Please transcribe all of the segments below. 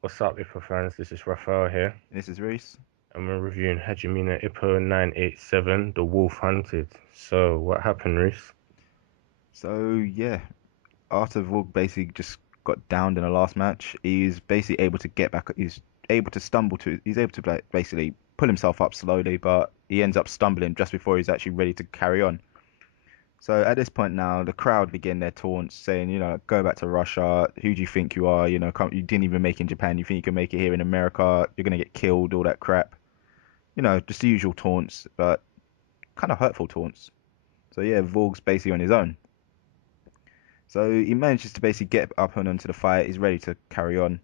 What's up, Ippo fans? This is Rafael here, This is Reese. and we're reviewing Hajime Ippo 987, The Wolf Hunted. So, what happened, Reese? So yeah, after Vorg basically just got downed in the last match, he's basically able to get back. He's able to stumble to. He's able to basically pull himself up slowly, but he ends up stumbling just before he's actually ready to carry on. So at this point now, the crowd begin their taunts, saying, go back to Russia. Who do you think you are? You didn't even make it in Japan. You think you can make it here in America? You're gonna get killed. All that crap. Just the usual taunts, but kind of hurtful taunts. So yeah, Vorg's basically on his own. So he manages to basically get up and onto the fight. He's ready to carry on.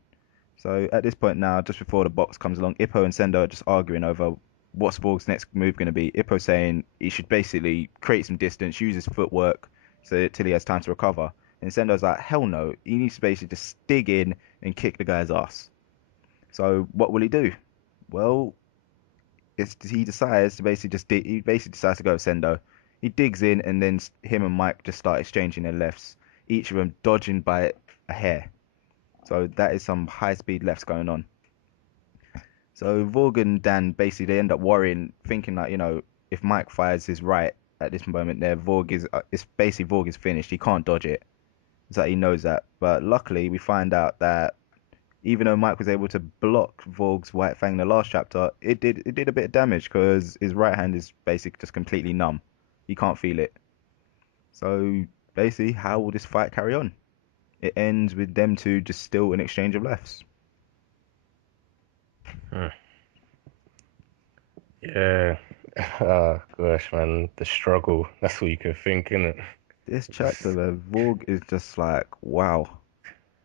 So at this point now, just before the box comes along, Ippo and Sendo are just arguing over what's Borg's next move going to be. Ippo saying he should basically create some distance, use his footwork so till he has time to recover. And Sendo's like, hell no, he needs to basically just dig in and kick the guy's ass. So what will he do? Well, he decides to basically he basically decides to go with Sendo. He digs in, and then him and Mike just start exchanging their lefts, each of them dodging by a hair. So that is some high speed lefts going on. So Vorg and Dan basically they end up worrying, thinking like, if Mike fires his right at this moment there, Vorg is it's basically Vorg is finished. He can't dodge it. It's like he knows that. But luckily we find out that even though Mike was able to block Vorg's White Fang in the last chapter, it did a bit of damage because his right hand is basically just completely numb. He can't feel it. So basically, how will this fight carry on? It ends with them two just still in exchange of lefts. Hmm. Yeah. Oh, gosh, man. The struggle. That's all you can think, innit? This chapter, Just, the Vorg is just like, wow.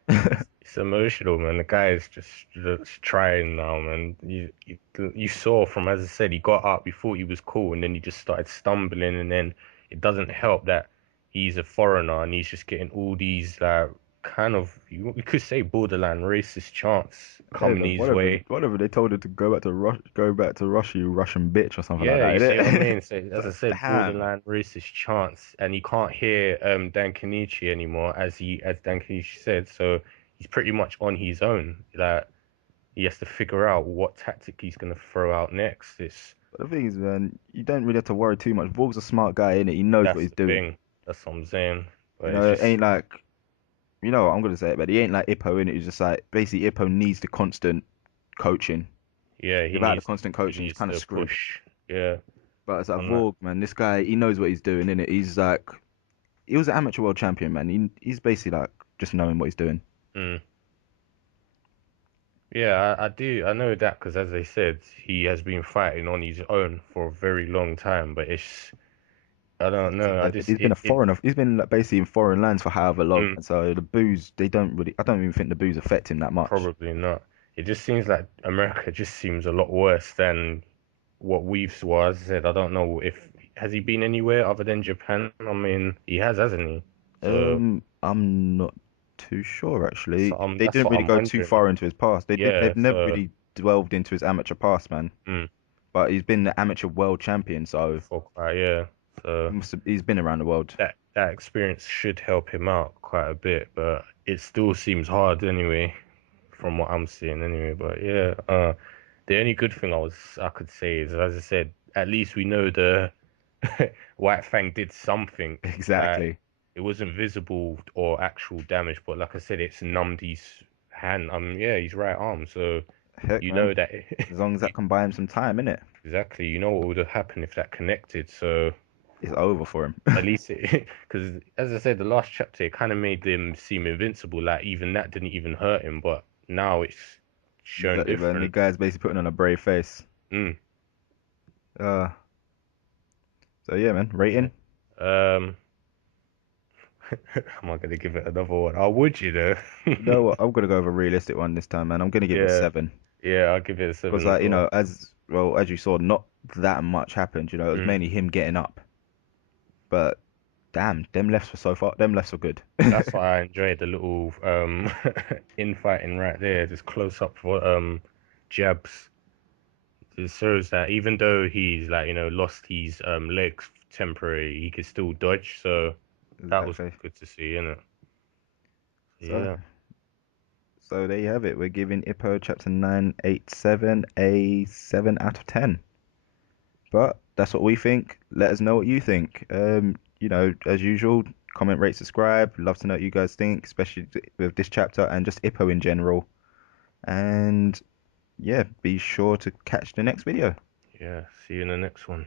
it's emotional, man. The guy is just trying now, man. You saw from, as I said, he got up, he thought he was cool, and then he just started stumbling, and then it doesn't help that he's a foreigner and he's just getting all these like kind of you could say borderline racist chants Yeah, coming man, his whatever, way. whatever they told her to go back to Russia, you Russian bitch, or something like Yeah, you that. see what I Innit? mean? So It's as I like, said, damn. borderline racist chants, and he can't hear Dan Kenichi anymore, as Dan Kenichi said. So he's pretty much on his own. Like he has to figure out what tactic he's gonna throw out next. It's But the thing is, man, you don't really have to worry too much. Vorg's a smart guy, innit? He knows what that's he's the doing. thing. That's what I'm saying. But it's It just ain't like, I'm gonna say it, but he ain't like Ippo, innit? He's just like, basically, Ippo needs the constant coaching. yeah, Without the constant he coaching, he's needs kind of to screwed. push. Yeah, But it's like on that. Vorg, man, this guy, he knows what he's doing, innit? He's like, he was an amateur world champion, man. He's basically like, just knowing what he's doing. Mm. Yeah, I do. I know that because, as I said, he has been fighting on his own for a very long time. But it's, I don't know. He's been a foreigner. He's been like, basically in foreign lands for however long, Mm, and so the booze, they don't really. I don't even think the booze affect him that much. probably not. It just seems like America just seems a lot worse than what we've. Well, as I said, I don't know if has he been anywhere other than Japan. I mean, he has, hasn't he? So, I'm not too sure actually. so They that's didn't what really I'm go too wondering. far into his past. Yeah. They've never So, really delved into his amateur past, man. mm, But he's been the amateur world champion, so for quite yeah. So. he's been around the world. That experience should help him out quite a bit, but it still seems hard anyway, from what I'm seeing anyway. But yeah, the only good thing I could say is, as I said, at least we know the White Fang did something. Like Exactly. it wasn't visible or actual damage, but like I said, it's numbed his hand. Yeah, his right arm. So Heck, you man. know that As long as that can buy him some time, innit? exactly. You know what would have happened if that connected. So. It's over for him. At least it, because as I said, the last chapter it kind of made them seem invincible. Like even that didn't even hurt him, but now it's shown Exactly, man. The different. guy's basically putting on a brave face. Mm, Uh, so yeah, man. yeah. Rating? Um, am I gonna give it another one? Oh, would you know? You know what? I'm gonna go with a realistic one this time, man. I'm gonna give it a Yeah, 7. yeah, I'll give it a Because, seven as like, well. as well as you saw, not that much happened. It was Mm, mainly him getting up. But damn, them lefts were so far. Them lefts were good. that's why I enjoyed the little infighting right there, just close up for jabs. It shows that even though he's like lost his legs temporarily, he could still dodge. So that was Exactly. good to see, innit? So, Yeah. So there you have it. We're giving Ippo chapter 987 a 7 out of 10. But that's what we think. Let us know what you think. As usual, comment, rate, subscribe. Love to know what you guys think, especially with this chapter and just Ippo in general. And yeah, be sure to catch the next video. Yeah, see you in the next one.